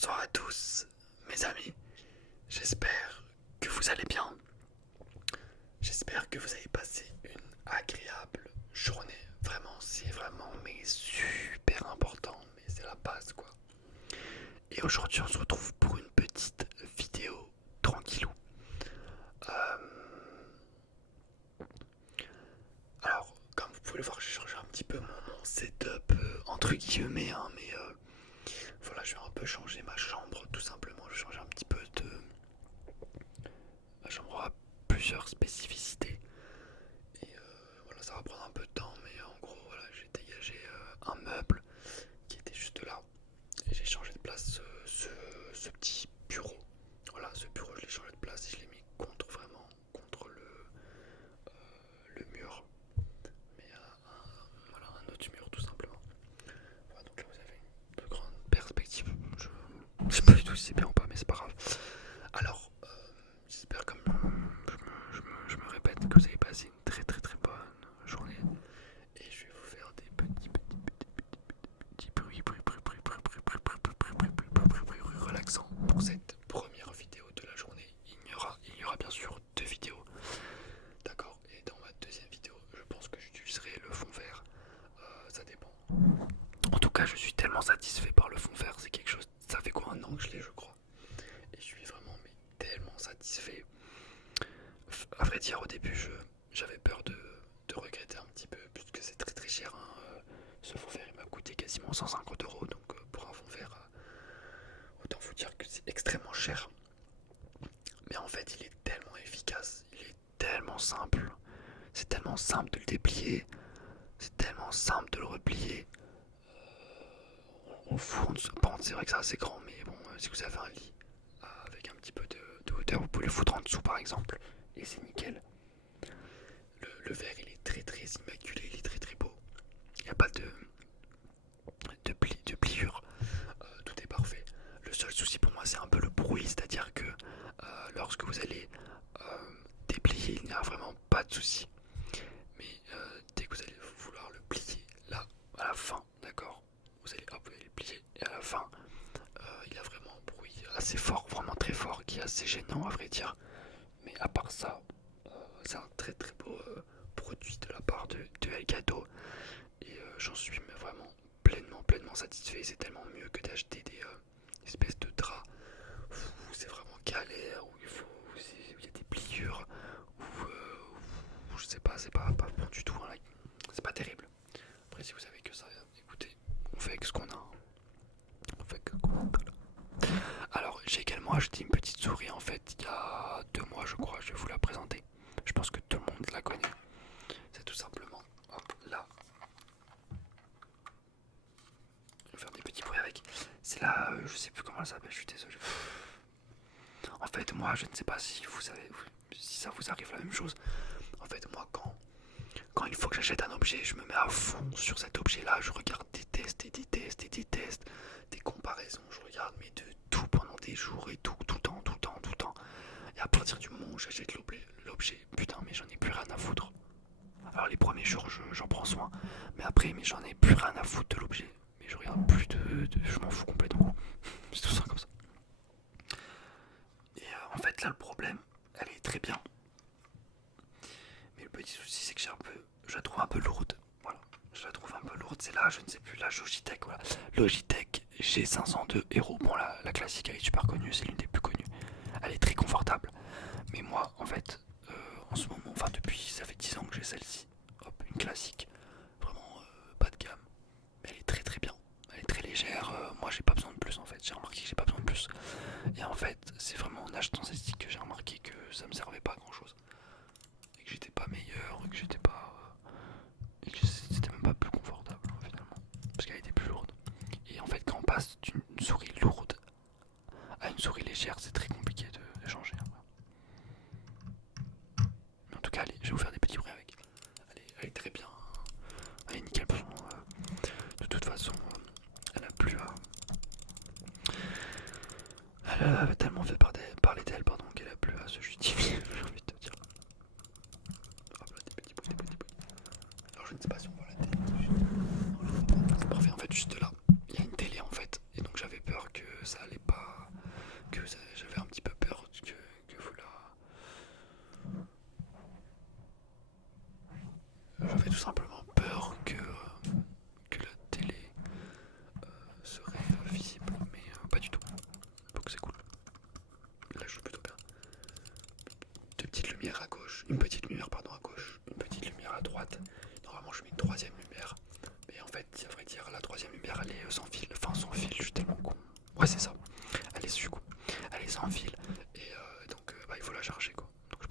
Bonsoir à tous, mes amis. J'espère que vous allez bien. J'espère que vous avez passé une agréable journée. Vraiment, c'est vraiment mais super important, mais c'est la base quoi. Et aujourd'hui, on se retrouve pour une petite vidéo tranquillou. Euh, Alors, comme vous pouvez le voir, j'ai changé un petit peu mon setup entre guillemets, hein, mais voilà, je vais un peu changer ma chambre tout simplement. Je vais changer un petit peu de. Ma chambre aura plusieurs spécificités. Et voilà, ça va prendre un peu de temps, mais en gros, voilà, j'ai dégagé un meuble qui était juste là. Et j'ai changé de place ce petit bureau. Voilà, ce bureau, je l'ai changé de place et je l'ai mis contre le mur. Mais voilà, un autre mur tout simplement. Voilà, donc là vous avez une plus grande perspective. Je sais pas du tout si c'est bien ou pas, mais c'est pas grave. Alors, j'espère comme je me répète que vous avez passé une très très très bonne journée. Et je vais vous faire des petits bruits relaxants pour cette première vidéo de la journée. Il y aura bien sûr deux vidéos. D'accord. Et dans ma deuxième vidéo, je pense que j'utiliserai le fond vert. Ça dépend. En tout cas, je suis tellement satisfait par le fond vert. C'est quelque chose. Ça fait quoi un an que je l'ai, je crois. Et je suis vraiment mais tellement satisfait. À vrai dire, au début, j'avais peur de regretter un petit peu, puisque c'est très très cher, hein. Ce fond vert il m'a coûté quasiment 150 €, donc pour un fond vert, autant vous dire que c'est extrêmement cher. Mais en fait, il est tellement efficace, il est tellement simple. C'est tellement simple de le déplier, c'est tellement simple de le replier. On fout, c'est vrai que c'est assez grand, mais bon, si vous avez un lit avec un petit peu de hauteur, vous pouvez le foutre en dessous par exemple, et c'est nickel. Le verre il est très très immaculé, il est très très beau. Il n'y a pas de pliure, tout est parfait. Le seul souci pour moi c'est un peu le bruit, c'est-à-dire que lorsque vous allez déplier, il n'y a vraiment pas de souci. Mais dès que vous allez vouloir le plier, là, à la fin, d'accord, vous allez le plier, et à la fin, il y a vraiment un bruit assez fort, vraiment très fort, qui est assez gênant à vrai dire. Mais à part ça, c'est un très très beau produit de la part de Elgato. Et j'en suis mais vraiment pleinement satisfait. C'est tellement mieux que d'acheter des espèces de draps où c'est vraiment galère, où il y a des pliures, où je sais pas, c'est pas bon du tout, hein. C'est pas terrible. Après, si vous avez que ça, écoutez, on fait avec ce qu'on a, hein. On fait que quoi. Alors, j'ai également acheté une petite souris en fait il y a 2 mois, je crois. Je vais vous la présenter. Je pense que tout le monde la connaît. C'est tout simplement, hop, là. Je vais faire des petits bruits avec. C'est là, je sais plus comment elle s'appelle, je suis désolé. En fait, moi, je ne sais pas si vous savez, si ça vous arrive la même chose. En fait, moi, quand il faut que j'achète un objet, je me mets à fond sur cet objet-là. Je regarde des tests et des tests et des tests, des comparaisons. Je regarde mais de tout pendant des jours et tout le temps, tout le temps, tout le temps. Et à partir du moment où j'achète l'objet, putain, mais j'en ai plus rien à foutre. Alors les premiers jours, j'en prends soin, mais après, mais j'en ai plus rien à foutre de l'objet. Mais je regarde plus je m'en fous complètement. C'est tout ça comme ça. Et en fait, là, le problème, elle est très bien. Mais le petit souci, c'est que je la trouve un peu lourde. Voilà, je la trouve un peu lourde. C'est là, je ne sais plus, la Logitech. Voilà, Logitech G502 Hero. Bon, la classique, elle est super connue, c'est l'une des plus connues. Elle est très confortable. Mais moi, en fait, en ce moment, enfin depuis, ça fait 10 ans que j'ai celle-ci. Hop, une classique. Vraiment pas de gamme. Mais elle est très très bien. Elle est très légère. Moi, j'ai pas besoin de plus en fait. J'ai remarqué que j'ai pas besoin de plus. Et en fait, c'est vraiment en achetant celle-ci que j'ai remarqué que ça me servait pas à grand chose. Et que j'étais pas meilleur. Et que j'étais pas. Et que c'était même pas plus confortable finalement. Parce qu'elle était plus lourde. Et en fait, quand on passe d'une souris lourde à une souris légère, c'est très compliqué de changer. Mais en tout cas, allez, je vais vous faire des petits bruits avec. Elle est très bien. Elle est nickel. De toute façon, elle a plu à. Elle a tellement fait parler d'elle, pardon, qu'elle a plu à se justifier, j'ai envie de te dire. Hop là, des petits bruits, des petits bruits. Alors je ne sais pas si on voit la télé. C'est parfait, en fait, juste là, il y a une télé en fait. Et donc j'avais peur que ça allait pas lumière à gauche, une petite lumière pardon à gauche, une petite lumière à droite. Normalement je mets une troisième lumière, mais en fait à vrai dire la troisième lumière elle est sans fil, enfin sans fil, je suis tellement con. Ouais c'est ça, elle est du coup, elle est sans fil et donc bah, il faut la charger quoi. Donc je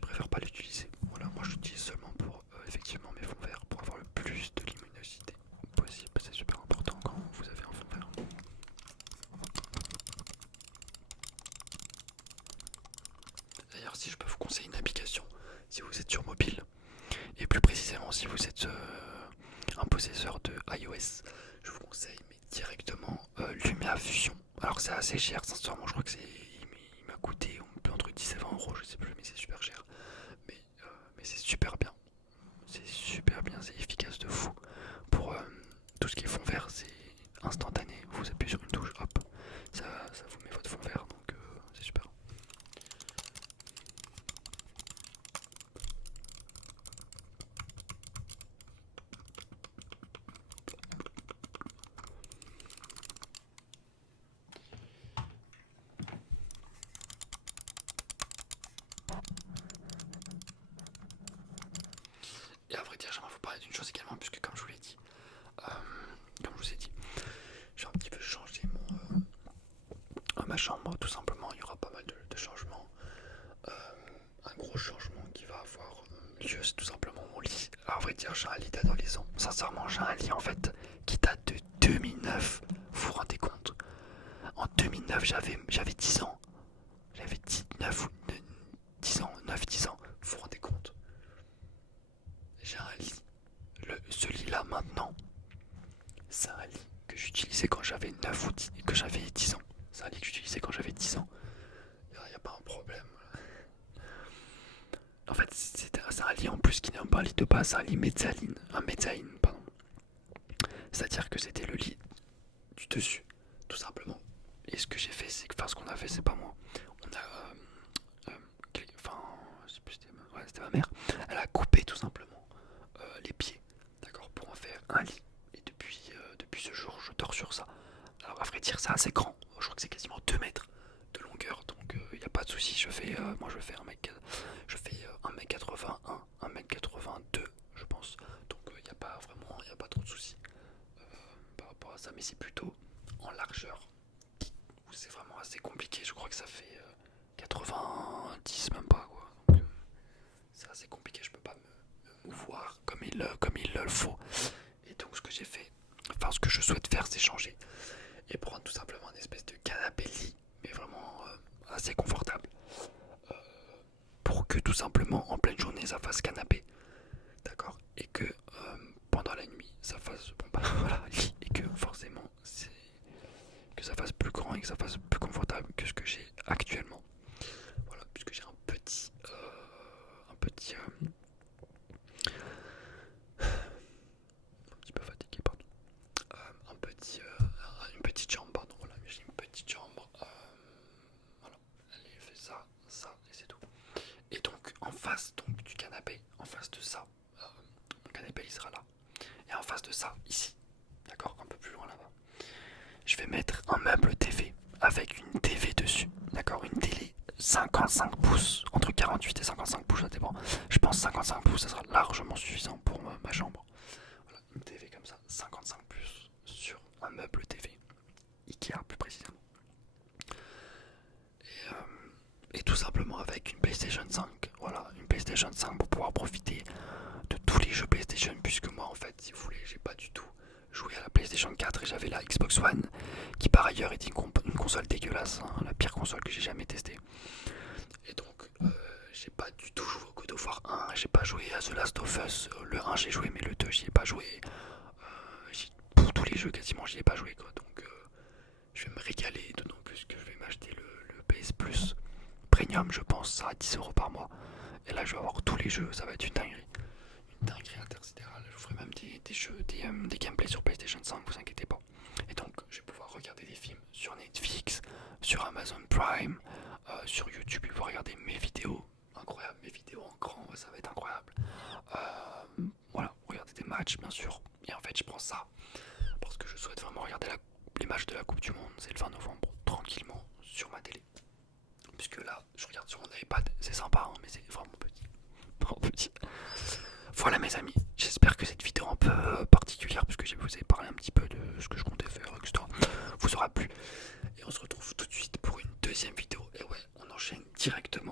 préfère pas l'utiliser. Voilà, moi j'utilise seulement pour effectivement mes fonds verts pour avoir le plus de luminosité possible. C'est super important quand vous avez un fond vert. D'ailleurs, si je peux vous conseiller une application, si vous êtes sur mobile, et plus précisément si vous êtes un possesseur de iOS, je vous conseille mais directement Lumia Fusion. Alors c'est assez cher, sincèrement, je crois que il m'a coûté entre 10 et 20 euros, je sais plus, mais c'est super cher. Mais c'est super bien. C'est super bien, c'est efficace de fou. Pour tout ce qui est fond vert, c'est instantané. Vous appuyez sur une touche, hop, ça vous met votre fond vert, donc c'est super. Et à vrai dire, j'aimerais vous parler d'une chose également, puisque comme je vous l'ai dit, j'ai un petit peu changé ma chambre, tout simplement. Il y aura pas mal de changements. Un gros changement qui va avoir lieu, c'est tout simplement mon lit. Alors, à vrai dire, j'ai un lit d'adolescent. Sincèrement, j'ai un lit en fait qui date de 2009. Vous vous rendez compte? En 2009, j'avais 10 ans. J'avais 9 ou 10 ans, 9-10 ans. Vous vous rendez compte? J'ai un lit. Ce lit-là, maintenant, c'est un lit que j'utilisais quand j'avais 9 ou 10, que j'avais 10 ans. C'est un lit que j'utilisais quand j'avais 10 ans. Il n'y a pas un problème. En fait, c'est un lit en plus qui n'est pas un lit de base, c'est un lit mezzanine. Un mezzanine, pardon. C'est-à-dire que c'était le lit du dessus, tout simplement. Et ce que j'ai fait, c'est que, enfin, ce qu'on a fait, c'est pas moi. On a, enfin, je sais plus, c'était ma mère. Elle a coupé tout simplement les pieds, d'accord, pour en faire un lit. Et depuis ce jour, je dors sur ça. Alors, à vrai dire, c'est assez grand. Je crois que c'est quasiment 2 mètres de longueur, donc il n'y a pas de souci. Moi, je fais 1m81, 1m82, je pense. Donc, il n'y a pas vraiment, il n'y a pas trop de soucis par rapport à ça. Mais c'est plutôt en largeur où c'est vraiment assez compliqué. Je crois que ça fait 90 même pas quoi. Donc, c'est assez compliqué. Je peux pas me mouvoir comme il le faut. Et donc, ce que j'ai fait, enfin, ce que je souhaite faire, c'est changer et prendre tout simplement une espèce de canapé lit, mais vraiment assez confortable, pour que tout simplement en pleine journée ça fasse canapé, d'accord, et que pendant la nuit ça fasse bon bah voilà lit, et que forcément que ça fasse plus grand et que ça fasse plus confortable que ce que j'ai actuellement. Voilà, puisque j'ai un petit peu fatigué, pardon. Une petite chambre, pardon. Voilà, j'ai une petite chambre. Voilà, elle fait ça, et c'est tout. Et donc, en face donc, du canapé, en face de ça, mon canapé il sera là. Et en face de ça, ici, d'accord, un peu plus loin là-bas, je vais mettre un meuble TV avec une TV dessus, d'accord, une télé 55 pouces, entre 48 et 55 pouces, ça dépend. Je pense 55 pouces, ça sera largement suffisant pour ma chambre. Voilà, une TV comme ça, 55 pouces sur un meuble TV, Ikea plus précisément. Et tout simplement avec une PlayStation 5. Voilà, une PlayStation 5 pour pouvoir profiter de tous les jeux PlayStation, puisque moi en fait, si vous voulez, j'ai pas du tout joué à la PlayStation 4 et j'avais la Xbox One, qui par ailleurs était une console dégueulasse, hein, la pire console que j'ai jamais testée. Et donc, j'ai pas du tout joué au God of War 1, j'ai pas joué à The Last of Us. Le 1 j'ai joué, mais le 2 j'y ai pas joué. Pour tous les jeux quasiment j'y ai pas joué quoi. Donc je vais me régaler, d'autant plus que je vais m'acheter le PS Plus Premium, je pense, ça à 10 € par mois. Et là je vais avoir tous les jeux, ça va être une dinguerie. Une dinguerie intersidérale. Je vous ferai même des jeux, des gameplays sur PlayStation 5, vous inquiétez pas. Et donc je vais pouvoir regarder des films sur Netflix, sur Amazon Prime, sur YouTube, il faut regarder mes vidéos. Incroyable, mes vidéos en grand, ça va être incroyable. Voilà, regarder des matchs bien sûr. Et en fait je prends ça parce que je souhaite vraiment regarder les matchs de la Coupe du Monde, c'est le 20 novembre, tranquillement sur ma télé. Puisque là, je regarde sur mon iPad, c'est sympa, hein, mais c'est vraiment petit. Vraiment petit. Voilà mes amis, j'espère que cette vidéo un peu particulière, puisque je vous ai parlé un petit peu de ce que je comptais faire, etc., vous aura plu. Et on se retrouve tout de suite pour une deuxième vidéo. Et ouais, on enchaîne directement.